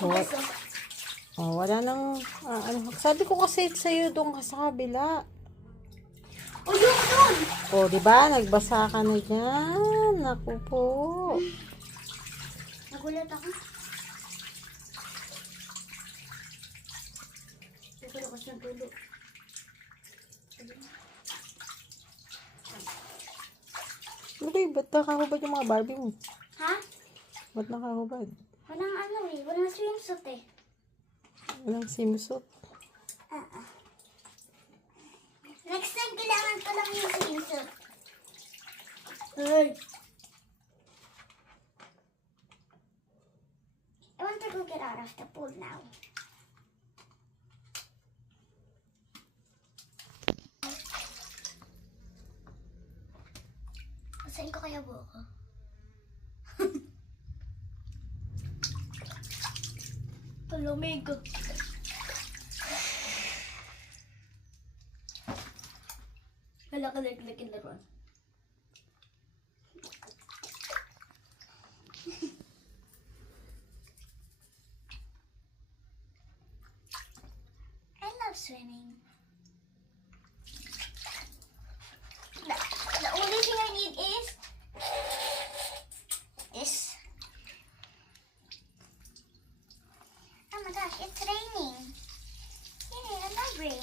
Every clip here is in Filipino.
Oh, oh, wala nang, ano, sabi ko kasi sa'yo doon ka sa kabila. O, yung doon. Oh, di ba? Nagbasa ka na dyan. Naku po. Nagulat ako. Nagulat ako sa dulo. Okay, ba't nakahubad yung mga Barbie mo? Ha? Ba't nakahubad? Walang ano eh. Walang swimsuit eh. Walang simusot. Next time, kailangan ko lang yung swimsuit. Hey! I want to go get out of the pool now. Saan ko kaya buko? Palamig. Wala ka naglakin laruan. I love swimming. The only thing I need is oh my gosh, it's raining. Yay, I love rain.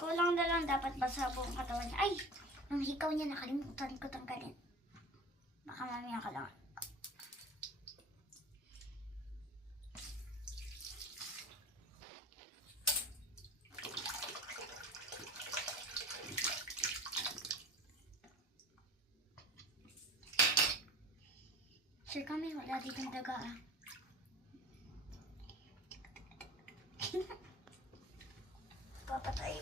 Kulang na lang dapat basa buong katawan niya. Ay! Nung hikaw niya nakalimutan ko tanggalin. Baka mamaya ka lang. Sir kami, wala ditong daga ah. Papatay.